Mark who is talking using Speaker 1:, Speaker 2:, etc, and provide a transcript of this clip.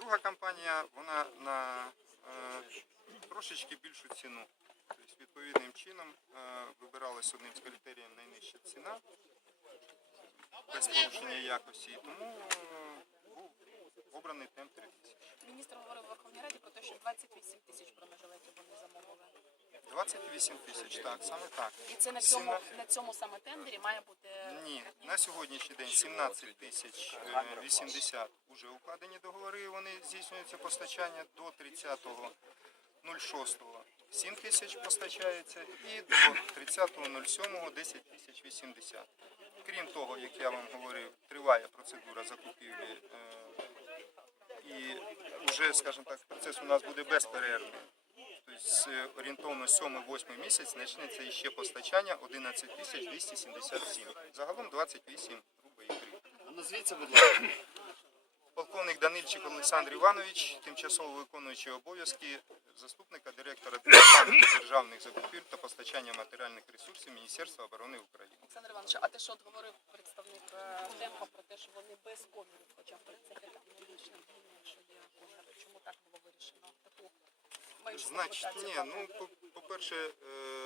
Speaker 1: друга компанія, вона на трошечки більшу ціну. Тобто, відповідним чином вибиралась одним з критеріїв найнижча ціна, без порушення якості, і тому був обраний темп 3000.
Speaker 2: Міністр говорив у Верховній Раді про те, що 28 тисяч бронежилетів вони замовили.
Speaker 1: 28 тисяч, так, саме так.
Speaker 2: І це на цьому саме тендері має бути...
Speaker 1: Ні, на сьогоднішній день 17 тисяч 80 вже укладені договори, вони здійснюються постачання до 30.06 7 тисяч постачається і до 30.07 10 тисяч 80. Крім того, як я вам говорив, триває процедура закупівлі і вже, скажімо так, процес у нас буде безперервний. Тобто орієнтовно 7-8 місяць почнеться іще постачання 11 тисяч 277. Загалом 28 рублей.
Speaker 3: Назвіться, будь ласка.
Speaker 1: Полковник Данильчик Олександр Іванович, тимчасово виконуючий обов'язки заступника директора Департаменту державних закупівель та постачання матеріальних ресурсів Міністерства оборони України.
Speaker 2: Олександр Іванович, а те, що от говорив представник Демка про те, що вони без комірів, хоча в принципі там логічно, що є коміри, чому так було вирішено? Таку
Speaker 1: Значить, ні, ну, по-перше,